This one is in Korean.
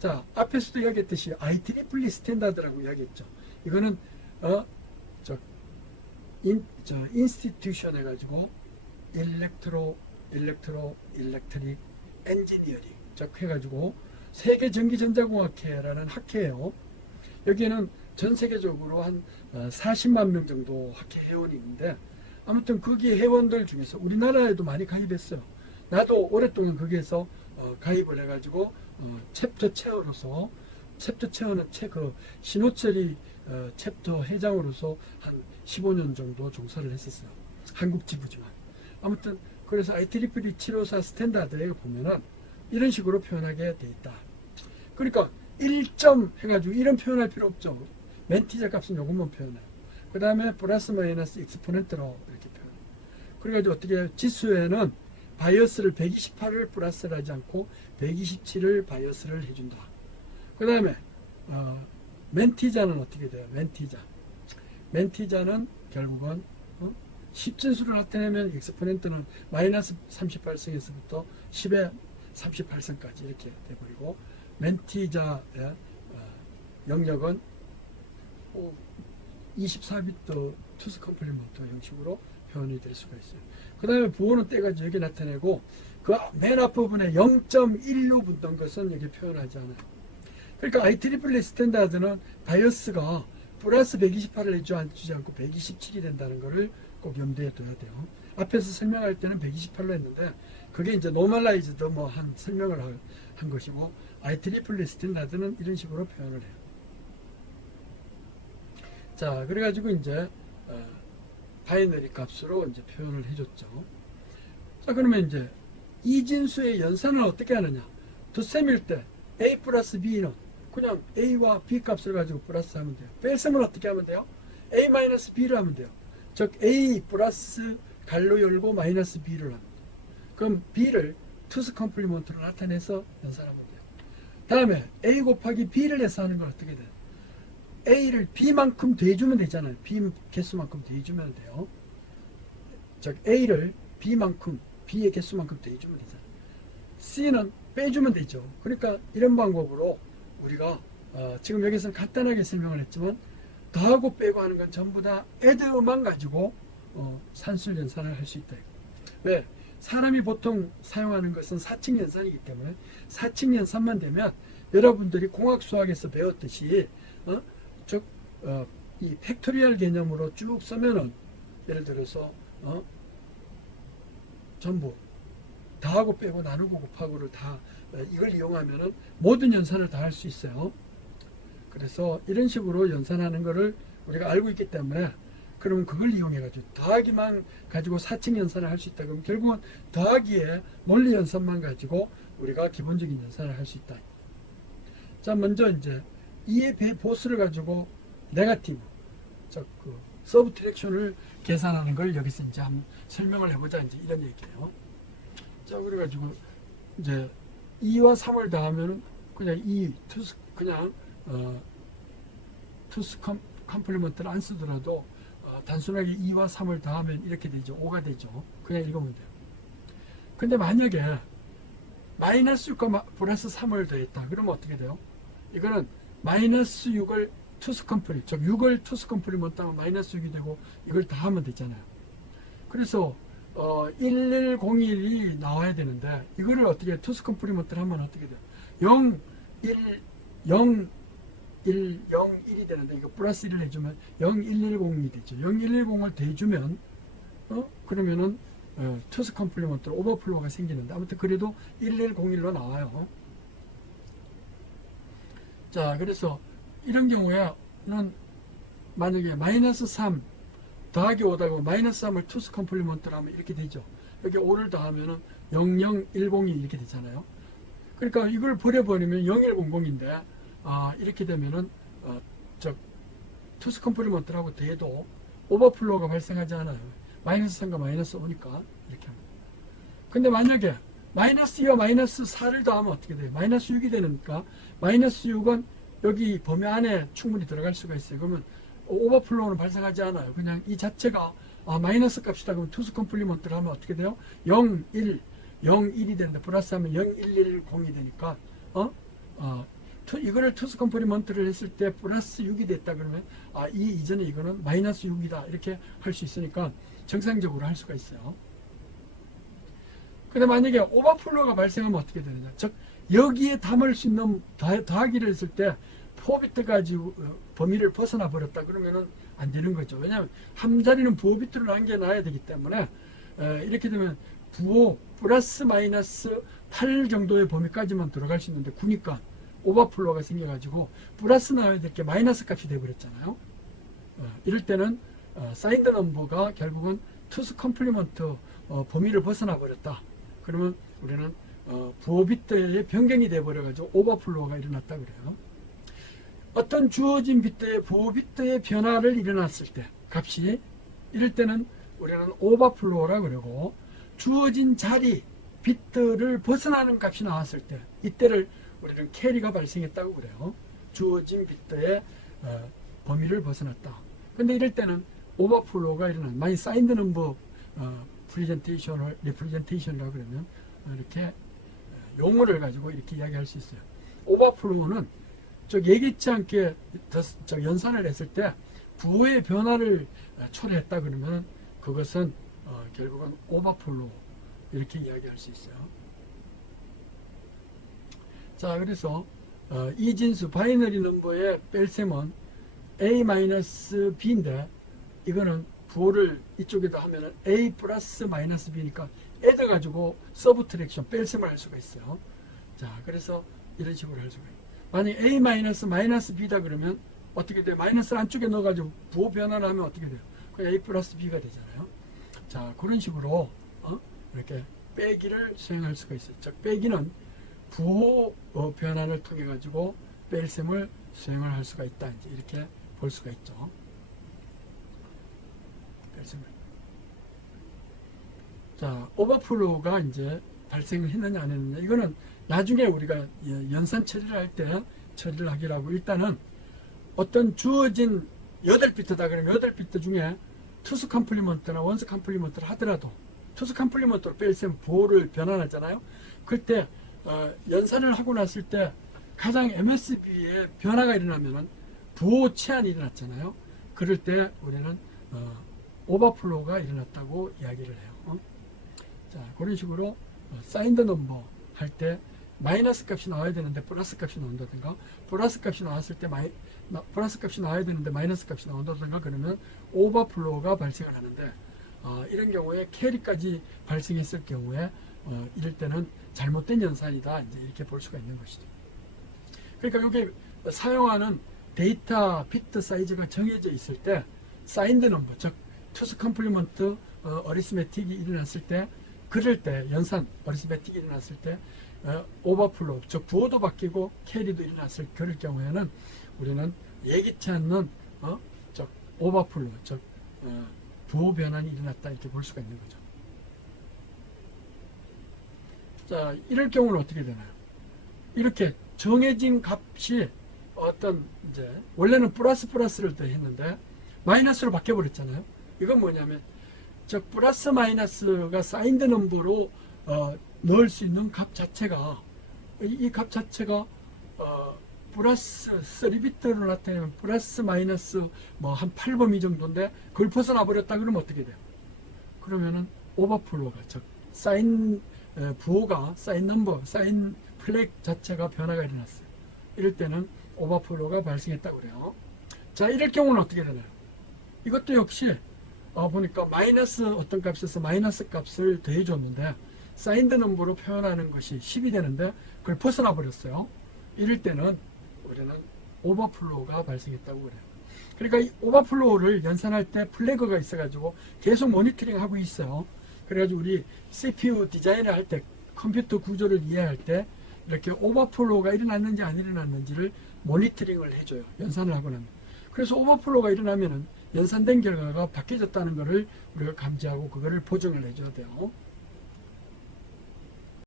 자, 앞에서도 이야기했듯이 IEEE 스탠다드라고 이야기했죠. 이거는 인스티튜션 해가지고 일렉트릭 엔지니어링 즉 해가지고 세계 전기전자공학회라는 학회예요. 여기에는 전 세계적으로 한 40만 명 정도 학회 회원이 있는데, 아무튼 거기 회원들 중에서 우리나라에도 많이 가입했어요. 나도 오랫동안 거기에서 가입을 해가지고 챕터 체어로서, 챕터 체어는 신호철이 챕터 회장으로서 한 15년 정도 종사를 했었어요. 한국 지부지만. 아무튼 그래서 IEEE 754 스탠다드에 보면은 이런 식으로 표현하게 돼 있다. 그러니까 1점 해가지고 이런 표현할 필요 없죠. 멘티자 값은 요것만 표현해요. 그 다음에 플러스 마이너스 익스포넨트로 이렇게 표현해요. 그래가지고 어떻게 지수에는 바이어스를 128을 플러스를 하지 않고 127을 바이어스를 해준다. 그 다음에 멘티자는 어떻게 돼요? 멘티자는 결국은 10진수를 나타내면 익스포넨트는 마이너스 38승에서부터 10의 38승까지 이렇게 돼버리고, 멘티자의 영역은 24비트 투스 컴플리먼트 형식으로 표현이 될 수가 있어요. 그 다음에 부호는 떼가지고 여기 나타내고, 그 맨 앞부분에 0.16 붙는 것은 여기 표현하지 않아요. 그러니까 IEEE 스탠다드는 바이어스가 플러스 128을 해주지 않고 127이 된다는 것을 꼭 염두에 둬야 돼요. 앞에서 설명할 때는 128로 했는데, 그게 이제 노멀라이즈드 한 설명을 한 것이고, IEEE 스탠다드는 이런 식으로 표현을 해요. 자, 그래가지고 이제 바이너리 값으로 이제 표현을 해줬죠. 자, 그러면 이제 이진수의 연산을 어떻게 하느냐? 덧셈일 때 A 플러스 B는 그냥 A와 B 값을 가지고 플러스 하면 돼요. 뺄셈을 어떻게 하면 돼요? A 마이너스 B를 하면 돼요. 즉 A 플러스 갈로 열고 마이너스 B를 하면 돼요. 그럼 B를 투스 컴플리먼트로 나타내서 연산하면 돼요. 다음에 A 곱하기 B를 해서 하는 건 어떻게 돼요? A를 B만큼 더해주면 되잖아요. B 개수만큼 더해주면 돼요. 즉 A를 B의 개수만큼 더해주면 되잖아요. C는 빼주면 되죠. 그러니까 이런 방법으로 우리가 지금 여기서는 간단하게 설명을 했지만, 더하고 빼고 하는 건 전부 다 애드만 가지고 산술 연산을 할 수 있다. 왜? 사람이 보통 사용하는 것은 사칙 연산이기 때문에 사칙 연산만 되면 여러분들이 공학 수학에서 배웠듯이 이 팩토리얼 개념으로 쭉 쓰면은, 예를 들어서 전부 더하고 빼고 나누고 곱하고를 다 이걸 이용하면은 모든 연산을 다 할 수 있어요. 그래서 이런 식으로 연산하는 것을 우리가 알고 있기 때문에, 그러면 그걸 이용해가지고 더하기만 가지고 사칙 연산을 할 수 있다. 그럼 결국은 더하기에 논리 연산만 가지고 우리가 기본적인 연산을 할 수 있다. 자, 먼저 이제 2의 배 보수를 가지고 네거티브, 즉 서브트랙션을 계산하는 걸 여기서 이제 한번 설명을 해보자. 이제 이런 얘기예요. 자, 그래가지고 이제 2와 3을 더하면은 그냥 투스 컴플리먼트를 안 쓰더라도 단순하게 2와 3을 더하면 이렇게 되죠. 5가 되죠. 그냥 읽으면 돼요. 근데 만약에 마이너스 6과 플러스 3을 더했다. 그러면 어떻게 돼요? 이거는 마이너스 6을 투스 컴플리, 즉 6을 투스 컴플리먼트 하면 마이너스 6이 되고, 이걸 다 하면 되잖아요. 그래서 1101이 나와야 되는데, 이거를 어떻게 투스 컴플리먼트를 하면 어떻게 돼요? 0, 1, 0, 1, 0, 1이 되는데, 이거 플러스 1을 해주면 0110이 되죠. 0110을 대주면 그러면은 투스 컴플리먼트로 오버플로우가 생기는데, 아무튼 그래도 1101로 나와요. 자, 그래서 이런 경우에는 만약에 마이너스 3 더하기 5다고 마이너스 3을 투스 컴플리먼트로 하면 이렇게 되죠. 여기 5를 더하면은 0010이 이렇게 되잖아요. 그러니까 이걸 버려버리면 0100인데, 이렇게 되면은 투스 컴플리먼트라고 돼도 오버플로우가 발생하지 않아요. 마이너스 3과 마이너스 5니까 이렇게 합니다. 근데 만약에 마이너스 2와 마이너스 4를 더하면 어떻게 돼요? 마이너스 6이 되니까 마이너스 6은 여기 범위 안에 충분히 들어갈 수가 있어요. 그러면 오버플로우는 발생하지 않아요. 그냥 이 자체가 마이너스 값이다. 그러면 투스 컴플리먼트를 하면 어떻게 돼요? 0, 1, 0, 1이 되는데 플러스 하면 0, 1, 1, 0이 되니까 이거를 투스 컴플리먼트를 했을 때 플러스 6이 됐다 그러면 이 이전에 이거는 마이너스 6이다 이렇게 할 수 있으니까 정상적으로 할 수가 있어요. 근데 만약에 오버플로우가 발생하면 어떻게 되느냐, 즉 여기에 담을 수 있는 더하기를 했을 때 4비트 가지고 범위를 벗어나 버렸다 그러면은 안 되는 거죠. 왜냐하면 한 자리는 부호 비트로 남겨놔야 되기 때문에 이렇게 되면 부호 플러스 마이너스 8 정도의 범위까지만 들어갈 수 있는데 9니까 오버플로우가 생겨가지고 플러스 나와야 될 게 마이너스 값이 돼버렸잖아요. 이럴 때는 사인드 넘버가 결국은 투스 컴플리먼트 범위를 벗어나 버렸다. 그러면 우리는 부호 비트의 변경이 돼버려가지고 오버플로우가 일어났다 그래요. 어떤 주어진 비트의 부호 비트의 변화를 일어났을 때 값이, 이럴 때는 우리는 오버플로우라 그러고, 주어진 자리 비트를 벗어나는 값이 나왔을 때 이때를 우리는 캐리가 발생했다고 그래요. 주어진 비트의 범위를 벗어났다. 근데 이럴 때는 오버플로우가 일어나는, 만약 사인드 넘버 프레젠테이션을 리프레젠테이션이라고 그러면 이렇게 용어를 가지고 이렇게 이야기할 수 있어요. 오버플로우는 예기치 않게 연산을 했을 때 부호의 변화를 초래했다 그러면 그것은 결국은 오버플로우 이렇게 이야기할 수 있어요. 자, 그래서 이 진수 바이너리 넘버의 뺄셈은 a-b인데 이거는 부호를 이쪽에다 하면은 a 플러스 마이너스 b니까 애들 가지고 서브트랙션 뺄셈을 할 수가 있어요. 자, 그래서 이런 식으로 할 수가 있어요. 만약 a 마이너스 마이너스 b다 그러면 어떻게 돼요? 마이너스 안쪽에 넣어가지고 부호 변화를 하면 어떻게 돼요? 그 a 플러스 b가 되잖아요. 자, 그런 식으로 이렇게 빼기를 수행할 수가 있어요. 즉 빼기는 부호 변환을 통해 가지고 뺄셈을 수행을 할 수가 있다. 이제 이렇게 볼 수가 있죠. 뺄셈을. 자, 오버플로우가 이제 발생을 했느냐 안 했느냐, 이거는 나중에 우리가 연산 처리를 할 때 처리를 하기로 하고, 일단은 어떤 주어진 8비트다 그러면 8비트 중에 투스 컴플리먼트나 원스 컴플리먼트를 하더라도 투스 컴플리먼트로 뺄셈 부호를 변환하잖아요. 그때 연산을 하고 났을 때 가장 MSB에 변화가 일어나면은 부호 치환이 일어났잖아요. 그럴 때 우리는 오버플로우가 일어났다고 이야기를 해요. 자, 그런 식으로 사인드 넘버 할 때 마이너스 값이 나와야 되는데 플러스 값이 나온다든가, 플러스 값이 나왔을 때 플러스 값이 나와야 되는데 마이너스 값이 나온다든가, 그러면 오버플로우가 발생을 하는데, 이런 경우에 캐리까지 발생했을 경우에 이럴 때는 잘못된 연산이다, 이제 이렇게 볼 수가 있는 것이죠. 그러니까 여기 사용하는 데이터 비트 사이즈가 정해져 있을 때 사인드 넘버, 즉 투스 컴플리먼트 어리스메틱이 일어났을 때, 그럴 때 연산 어리스메틱이 일어났을 때 오버플로우, 즉 부호도 바뀌고 캐리도 일어났을 그럴 경우에는 우리는 예기치 않는 즉 오버플로우, 즉 부호 변환이 일어났다, 이렇게 볼 수가 있는 거죠. 자, 이럴 경우는 어떻게 되나요? 이렇게 정해진 값이 어떤 이제 원래는 플러스를 했는데 마이너스로 바뀌어 버렸잖아요. 이건 뭐냐면 즉 플러스 마이너스가 사인드 넘버로 넣을 수 있는 값 자체가, 이 값 자체가 플러스 3비트로 나타내면 플러스 마이너스 뭐 한 8범위 정도인데 그걸 벗어나 버렸다 그러면 어떻게 돼요? 그러면은 오버플로우가, 즉 사인 부호가 사인 넘버, 사인 플렉 자체가 변화가 일어났어요. 이럴 때는 오버플로우가 발생했다고 그래요. 자, 이럴 경우는 어떻게 되나요? 이것도 역시 보니까 마이너스 어떤 값에서 마이너스 값을 더해줬는데 사인드 넘버로 표현하는 것이 10이 되는데 그걸 벗어나 버렸어요. 이럴 때는 우리는 오버플로우가 발생했다고 그래요. 그러니까 이 오버플로우를 연산할 때 플래그가 있어가지고 계속 모니터링 하고 있어요. 그래가지고 우리 CPU 디자인을 할 때, 컴퓨터 구조를 이해할 때 이렇게 오버플로우가 일어났는지 안 일어났는지를 모니터링을 해줘요. 연산을 하고 나면. 그래서 오버플로우가 일어나면은 연산된 결과가 바뀌어졌다는 것을 우리가 감지하고 그거를 보정을 해줘야 돼요.